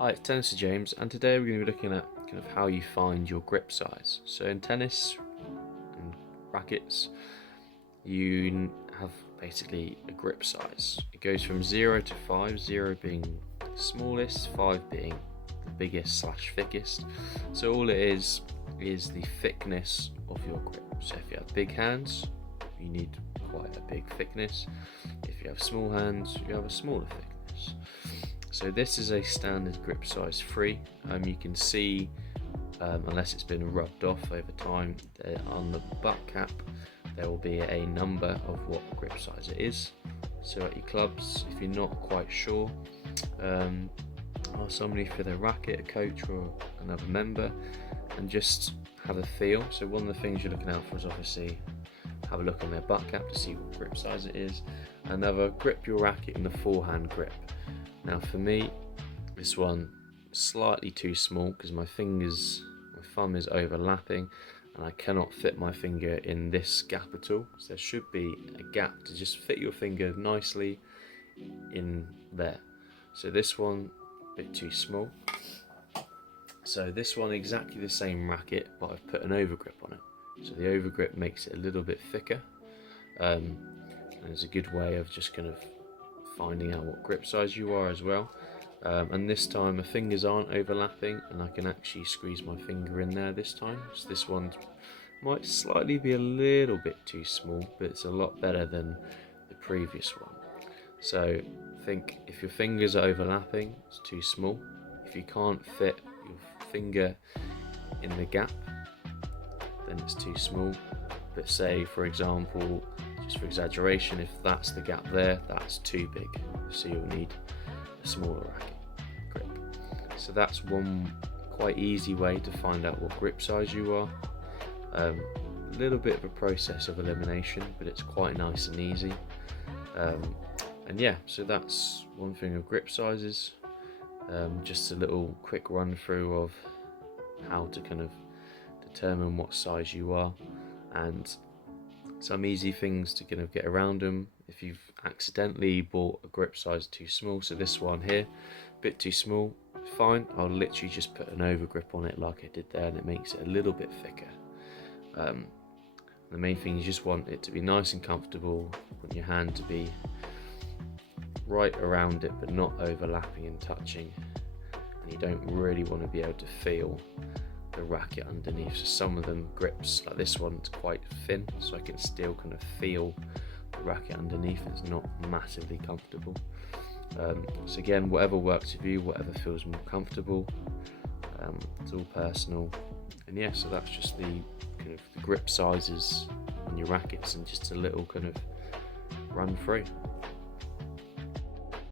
Hi, it's Tennis James, and today we're going to be looking at kind of how you find your grip size. So in tennis and rackets, you have basically a grip size. It goes from 0 to 5, 0 being the smallest, 5 being the biggest / thickest. So all it is the thickness of your grip. So if you have big hands, you need quite a big thickness. If you have small hands, you have a smaller thickness. So this is a standard grip size 3. You can see, unless it's been rubbed off over time, on the butt cap there will be a number of what grip size it is. So at your clubs, if you're not quite sure, ask somebody for their racket, a coach or another member, and just have a feel. So one of the things you're looking out for is obviously have a look on their butt cap to see what grip size it is. Another, grip your racket in the forehand grip. Now for me, this one slightly too small because my thumb is overlapping and I cannot fit my finger in this gap at all. So there should be a gap to just fit your finger nicely in there. So this one, a bit too small. So this one, exactly the same racket, but I've put an overgrip on it. So the overgrip makes it a little bit thicker. And it's a good way of just kind of finding out what grip size you are as well. And this time my fingers aren't overlapping and I can actually squeeze my finger in there this time. So this one might slightly be a little bit too small, but it's a lot better than the previous one. So I think if your fingers are overlapping, it's too small. If you can't fit your finger in the gap, then it's too small. But say, for example, just for exaggeration, if that's the gap there, that's too big. So you'll need a smaller racket grip. So that's one quite easy way to find out what grip size you are. A little bit of a process of elimination, but it's quite nice and easy. And yeah, so that's one thing of grip sizes. Just a little quick run through of how to kind of determine what size you are, and some easy things to kind of get around them if you've accidentally bought a grip size too small. So this one here, a bit too small, fine, I'll literally just put an overgrip on it like I did there, and it makes it a little bit thicker. The main thing, you just want it to be nice and comfortable, want your hand to be right around it but not overlapping and touching, and you don't really want to be able to feel the racket underneath. So some of them grips, like this one's quite thin, so I can still kind of feel the racket underneath. It's not massively comfortable. So again, whatever works with you, whatever feels more comfortable, it's all personal. And yeah, so that's just the kind of the grip sizes on your rackets and just a little kind of run through.